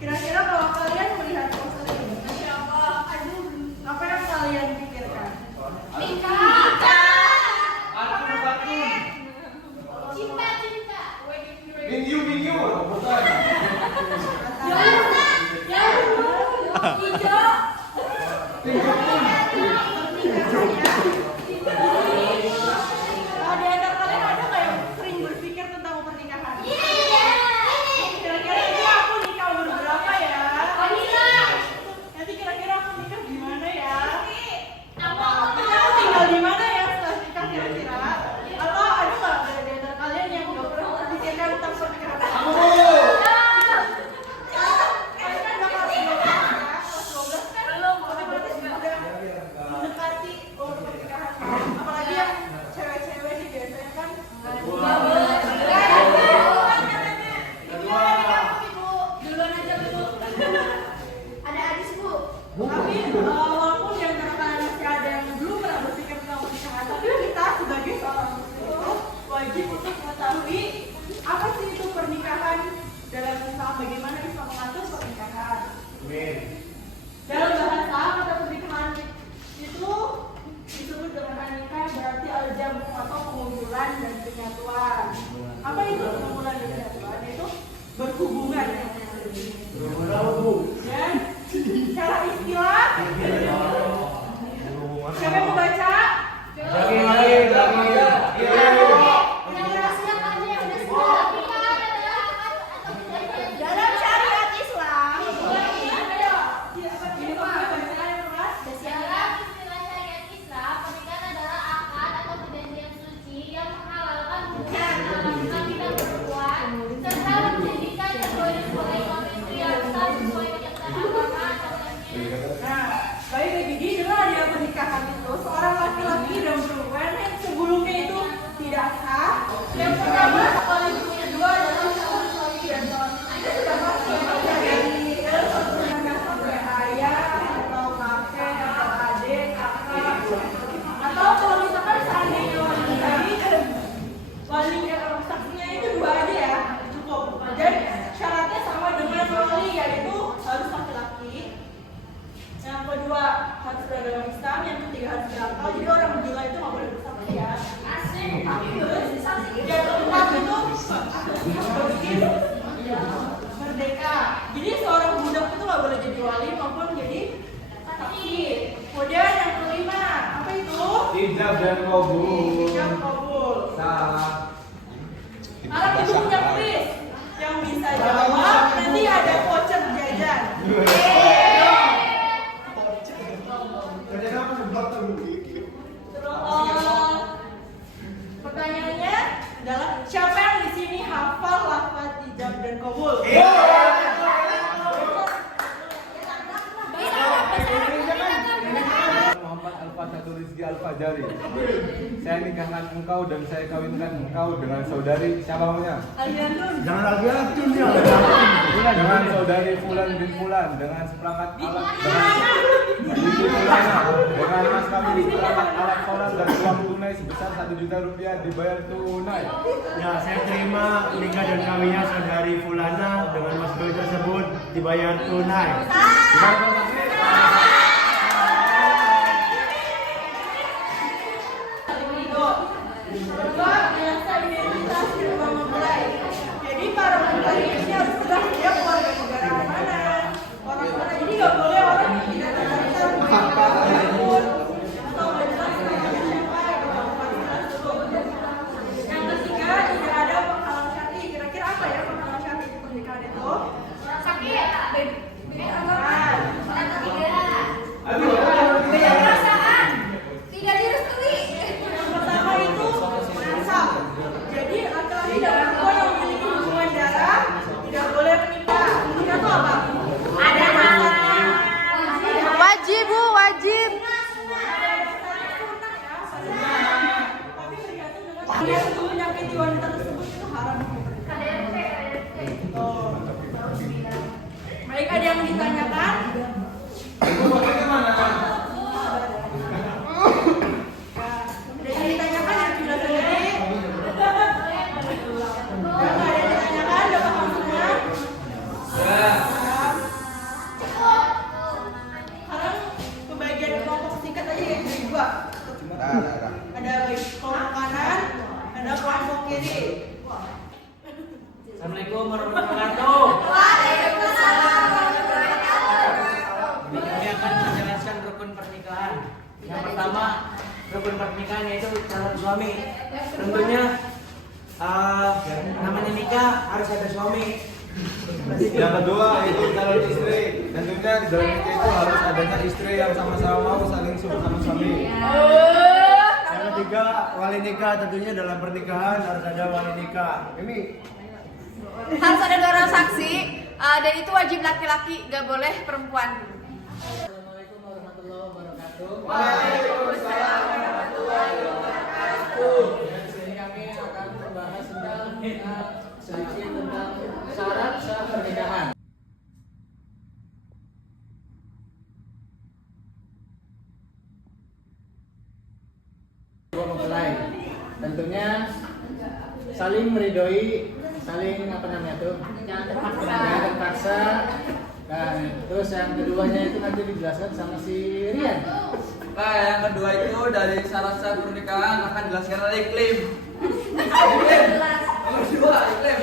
Kira-kira kalau kalian melihat poster ini, apa yang kalian pikirkan? Cinta. Minggu. Bukan. Nah, di antara kalian ada nggak yang sering berpikir tentang pernikahan? Kira-kira ini aku nikah umur berapa ya? Nanti kira-kira aku nikah gimana ya? Aku tinggal di mana ya setelah nikah kira-kira? Atau ada nggak di antara kalian yang nggak pernah berpikirkan tentang pernikahan? Mendekati umur pernikahan, apalagi yang cewek-cewek nih biasanya kan Duluan aja Bu. Ada Adis Bu. tapi walaupun di antara kalian masih ada yang belum pernah berpikir tentang pernikahan, tapi kita sebagai seorang muslim itu wajib untuk mengetahui apa sih itu pernikahan dalam Islam, bagaimana Islam mengatur pernikahan. Dalam bahasa kata pernikahan itu disebut dengan nikah, berarti al-jamu atau pengumpulan dan penyatuan. Apa itu pengumpulan dan penyatuan? Itu berhubungan. Dan secara istilah, siapa yang mau baca? Dalam syariat Islam, Dalam istilah syariat Islam, pernikahan adalah akad atau perjanjian suci yang menghalalkan hubungan antara laki-laki dan perempuan serta menjadikan keduanya sebagai suami istri yang sah sesuai keyakinan agama atau agama. nah, baik jadi dengan adanya pernikahan itu, seorang laki-laki dan perempuan yang sebelumnya itu tidak sah. Yang pertama, sekaligus kedua adalah calon suami dan calon istri. Itu sudah pasti dari dalam suatu pernikahan kayak ayah atau kakek atau adik, kakak, atau kalau misalkan seandainya wali tadi dan wali yang saksinya itu dua aja ya, cukup. Dan syaratnya sama dengan wali, yaitu harus laki-laki. Yang kedua harus beragama Islam, yang ketiga harus berakal. Jadi orang gila itu nggak boleh bersaksi ya. Asik. Terus yang keempat itu berpikir merdeka. Jadi seorang budak itu nggak boleh jadi wali maupun jadi saksi. Kemudian yang kelima apa itu? Ijab dan kabul. Ijab kabul. Salah. Alat ibu punya kuis yang bisa jawab, nanti ada voucher jajan. Terus pertanyaannya adalah siapa yang di sini hafal lafaz ijab dan kabul? Muhammad Al-Fatihah Rizki Al-Fajari. Saya nikahkan engkau dan saya kawinkan engkau dengan saudari siapa namanya? Alianun. Jangan lagi acun ya. Dengan saudari Fulan bin Fulan dengan seperangkat alat binti Fulana dengan mas kami seperangkat alat sholat dan uang tunai sebesar 1 juta rupiah dibayar tunai. Ya, saya terima nikah dan kawinnya saudari Fulana dengan mas kawin tersebut dibayar tunai. Kedua, biasa identitas kedua mempelai. Jadi para mempelai ini harus sudah dia keluarga negara mana, orang mana. Jadi nggak boleh orang yang tidak terdaftar manapun atau nggak jelas namanya siapa gitu. Yang ketiga, tidak ada penghalang syar'i. Kira-kira apa ya penghalang syar'i di pernikahan itu? Sakit. Nah, Baik, ada yang ditanyakan? Ada yang ditanyakan yang sudah sendiri? Ada yang ditanyakan? Udah paham semua? Sekarang pembagian kelompok singkat aja ya, dari dua. Ada baik kelompok kanan, ada kelompok kiri. Assalamualaikum warahmatullahi wabarakatuh. Kami akan menjelaskan rukun pernikahan. Yang pertama, rukun pernikahan yaitu calon suami. Tentunya namanya nikah harus ada suami. Yang kedua itu calon istri. Tentunya di dalam nikah itu harus adanya istri yang sama-sama mau saling bersama suami. Yang ketiga, wali nikah. Tentunya dalam pernikahan harus ada wali nikah. Ini Harus ada 2 orang saksi dan itu wajib laki-laki, gak boleh perempuan. Assalamualaikum warahmatullahi wabarakatuh. Waalaikumsalam warahmatullahi wabarakatuh. Di sini kami akan membahas tentang sedikit tentang syarat sah pernikahan. Dua mempelai, tentunya saling meridhoi, saling apa namanya tuh? Jangan terpaksa. Dan terus yang keduanya itu nanti dijelaskan sama si Rian. Nah, yang kedua itu dari syarat sah pernikahan akan dijelaskan oleh Iklim. Iklim. Nomor 2, Iklim.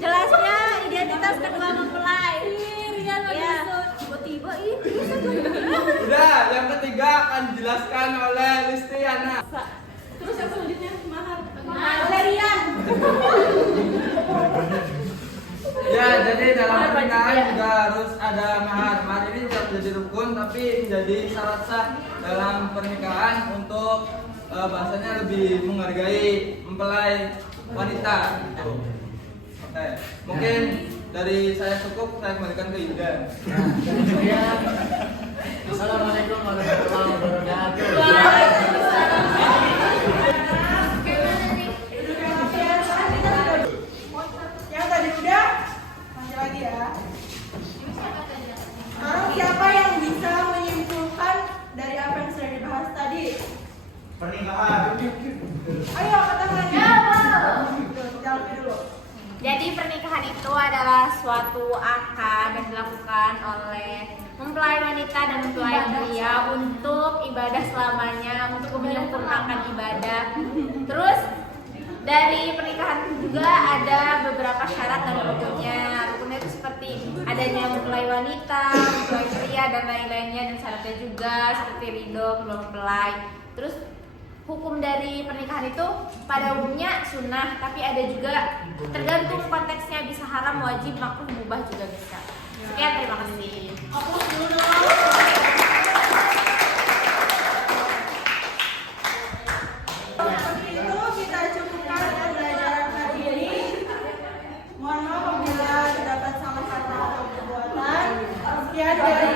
Jelasnya identitas kedua mempelai. Rian Iya. tiba-tiba Udah, yang ketiga akan dijelaskan oleh Listiana. Terus yang selanjutnya mahar. Oleh Rian. Ya, jadi dalam pernikahan juga harus ada mahar. Mahar ini tidak menjadi rukun, tapi menjadi syarat sah dalam pernikahan untuk bahasanya lebih menghargai mempelai wanita. Gitu. Oke, mungkin dari saya cukup, saya kembalikan ke Indah. Kemudian, Assalamualaikum warahmatullahi wabarakatuh. Yang tadi udah, lanjut lagi ya. Sekarang siapa yang bisa menyimpulkan dari apa yang sudah dibahas tadi? pernikahan. Ayo, angkat tangan. Jawab dulu. Jadi pernikahan itu adalah suatu akad yang dilakukan oleh mempelai wanita dan mempelai pria untuk ibadah selamanya, untuk menyempurnakan ibadah. Terus dari pernikahan juga ada beberapa syarat dan rukunnya. Rukunnya itu seperti adanya mempelai wanita, mempelai pria dan lain-lainnya, dan syaratnya juga seperti ridho kedua mempelai. Terus hukum dari pernikahan itu pada umumnya sunnah, tapi ada juga tergantung konteksnya, bisa haram, wajib, makruh, mubah juga bisa. Sekian, terima kasih. Aplaus dulu dong. Seperti itu kita cukupkan pembelajaran kali ini. Mohon maaf apabila terdapat salah kata atau perbuatan. Sekian dari